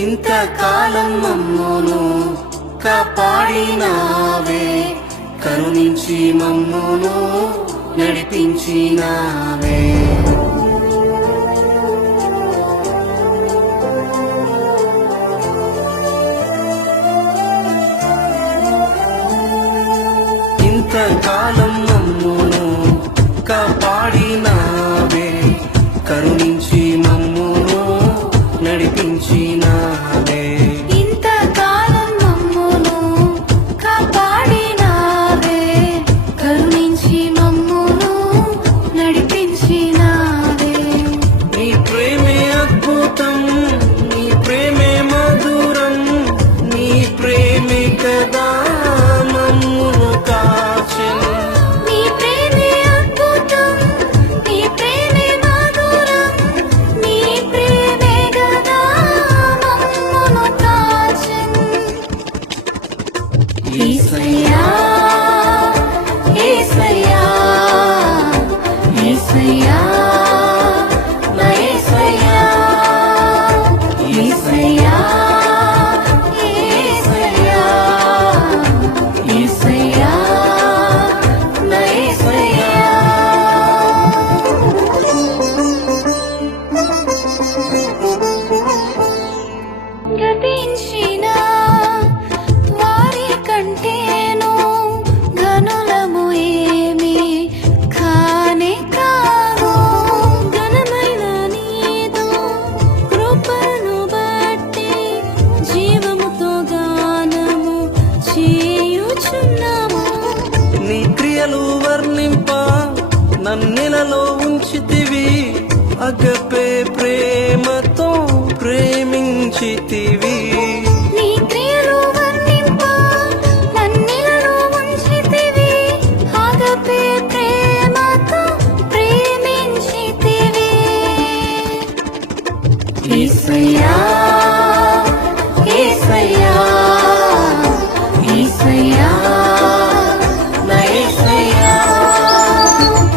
ఇంతకాలం మమ్మును కాపాడినావే, కరుణించి మమ్మును నడిపించినావే. ఇంతకాలం మమ్మును కాపాడినావే, కరుణించి మమ్మును నడిపించినావే. ఇంతకాలం మమ్మును కాపాడినావే, కరుణించి మమ్మును నడిపించినావే. నీ ప్రేమే అద్భుతం, నీ ప్రేమే మధురం, నీ ప్రేమే కదా మమ్మును కాచెను. నీ ప్రేమే అద్భుతం, నీ ప్రేమే మధురం, నీ ప్రేమే గదా మమ్మును కాచెను. యేసయ్యా యేసయ్యా యేసయ్యా నా యేసయ్యా, యేసయ్యా యేసయ్యా యేసయ్యా నా యేసయ్యా. గతించిన వారి కంటేను ఘనులము ఏమీ కానే కాదు. ఘనమైన నీదు కృపను బట్టి జీవముతో గానము చేయుచున్నాము. నీ క్రియలు వర్ణింప నన్నెలలో ఉంచితివి, అగపే ప్రేమతో ప్రేమించితివి. నీ క్రియలు వర్ణింప నన్నిలలో ఉంచితివి, ఆగపే ప్రేమతో ప్రేమించితివి. యేసయ్యా